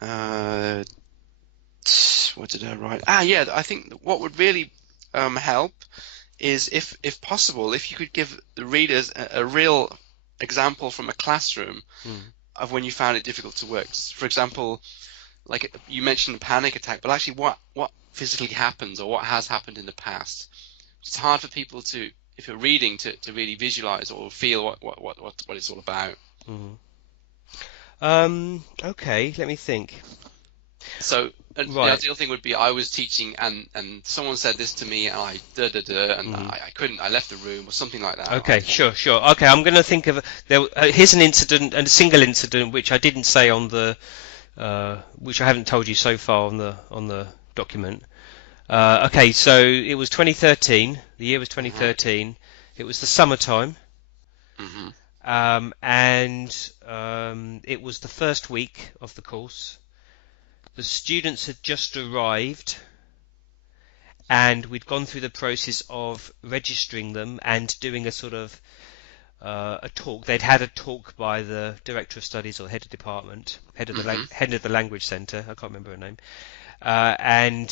Uh, what did I write? Yeah, I think what would really help is if possible, if you could give the readers a real example from a classroom Mm. of when you found it difficult to work. For example, like you mentioned a panic attack, but actually what physically happens or what has happened in the past. It's hard for people to, if you're reading, to really visualize or feel what it's all about. Mm. Okay, let me think. So the Right. ideal thing would be I was teaching and someone said this to me and I da da da and Mm. I couldn't, I left the room or something like that. Okay, sure. Okay, I'm going to think of here's an incident, a single incident which I didn't say on the which I haven't told you so far on the document. Okay, so it was 2013. The year was Right. 2013. It was the summertime, Mhm. and it was the first week of the course. The students had just arrived, and we'd gone through the process of registering them and doing a sort of a talk. They'd had a talk by the director of studies or head of department, Mhm. head of the language centre. I can't remember her name. And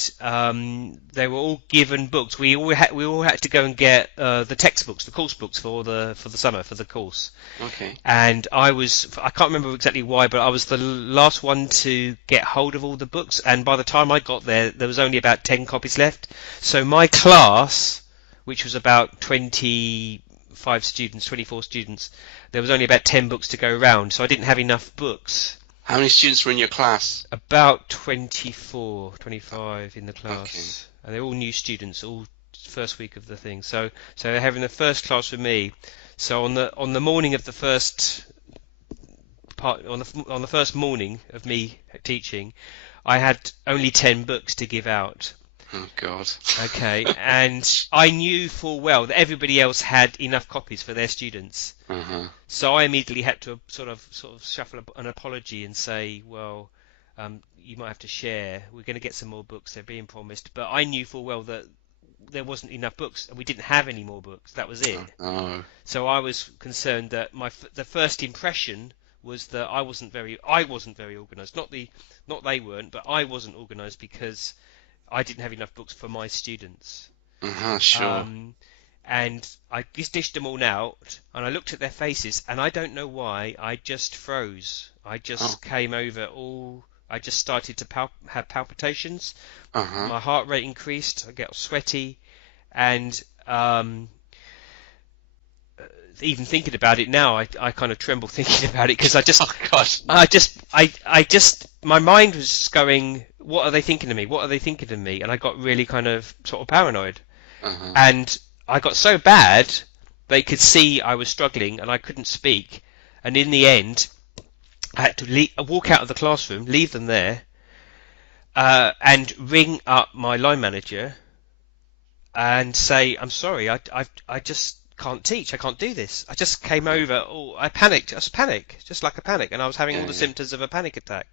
they were all given books. We all had to go and get the textbooks, the course books for the summer for the course. Okay. And I can't remember exactly why, but I was the last one to get hold of all the books. And by the time I got there, there was only about 10 copies left. So my class, which was about 25 students, 24 students, there was only about 10 books to go around. So I didn't have enough books. How many students were in your class? About 24, 25 in the Okay. class, and they're all new students, all first week of the thing. So they're having the first class with me. So on the morning of the first part, on the first morning of me teaching, I had only 10 books to give out. Oh God. Okay, and I knew full well that everybody else had enough copies for their students. Uh-huh. So I immediately had to sort of shuffle an apology and say, well, you might have to share. We're going to get some more books. They're being promised, but I knew full well that there wasn't enough books, and we didn't have any more books. That was it. Oh. So I was concerned that the first impression was that I wasn't very organised. Not they weren't, but I wasn't organised because I didn't have enough books for my students. Uh-huh, sure. Um, and I just dished them all out, and I looked at their faces, and I don't know why, I just froze. I Oh. just came over all. I just started to have palpitations. Uh-huh. My heart rate increased. I get sweaty, and even thinking about it now, I kind of tremble thinking about it because Oh God. I just, my mind was just going, what are they thinking of me? What are they thinking of me? And I got really kind of sort of paranoid. Uh-huh. And I got so bad they could see I was struggling and I couldn't speak. And in the end, I had to walk out of the classroom, leave them there, and ring up my line manager and say, "I'm sorry, I just can't teach. I can't do this. I just came Uh-huh. over. Oh, I panicked. Just panic, just like a panic, and I was having all Yeah, the yeah. symptoms of a panic attack."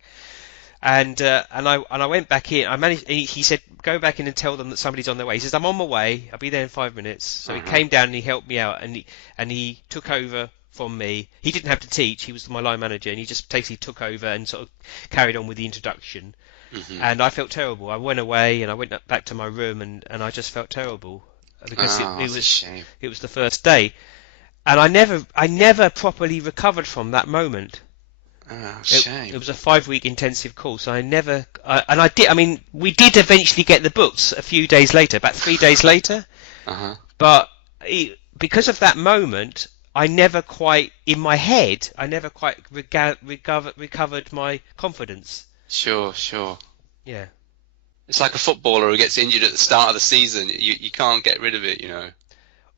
And I went back in. I managed. He said, "Go back in and tell them that somebody's on their way." He says, "I'm on my way. I'll be there in 5 minutes." So he Uh-huh. came down and he helped me out, and he took over from me. He didn't have to teach. He was my line manager, and he just basically took over and sort of carried on with the introduction. Mm-hmm. And I felt terrible. I went away and I went back to my room, and I just felt terrible because Oh, that's a shame. it was the first day, and I never properly recovered from that moment. Oh, It shame. was a 5 week intensive course. I never, and I did. I mean, we did eventually get the books a few days later, about 3 days later. Uh-huh. But because of that moment, I never quite, in my head, I never quite recovered my confidence. Sure, sure. Yeah. It's like a footballer who gets injured at the start of the season. You can't get rid of it, you know.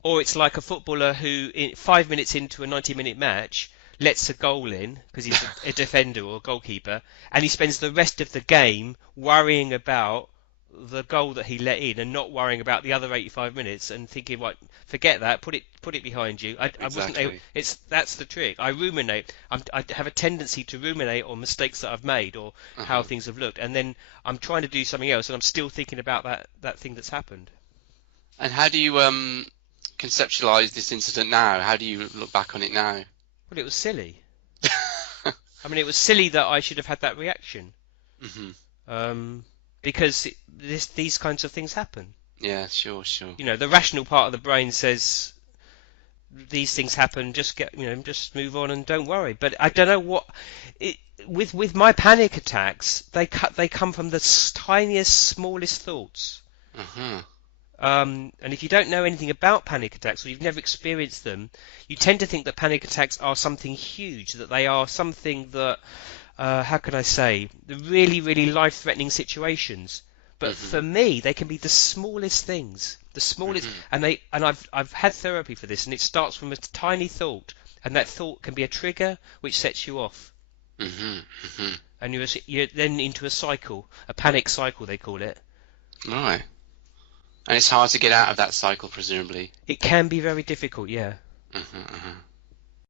Or it's like a footballer who, 5 minutes into a 90-minute match, lets a goal in because he's a defender or a goalkeeper, and he spends the rest of the game worrying about the goal that he let in and not worrying about the other 85 minutes and thinking, right, forget that, put it behind you. I wasn't able. Exactly. That's the trick. I ruminate. I have a tendency to ruminate on mistakes that I've made or how Uh-huh. things have looked, and then I'm trying to do something else, and I'm still thinking about that thing that's happened. And how do you conceptualize this incident now? How do you look back on it now? Well, it was silly. I mean, it was silly that I should have had that reaction. because these kinds of things happen. Yeah, sure, sure. You know, the rational part of the brain says these things happen. Just just move on and don't worry. But I don't know what. With my panic attacks, they come from the tiniest, smallest thoughts. And if you don't know anything about panic attacks or you've never experienced them, you tend to think that panic attacks are something huge, that they are something that, how can I say, the really, really life-threatening situations. But for me, they can be the smallest things, the smallest, and I've had therapy for this, and it starts from a tiny thought, and that thought can be a trigger which sets you off, and you're then into a cycle, a panic cycle they call it. Right. And it's hard to get out of that cycle, presumably. It can be very difficult, yeah.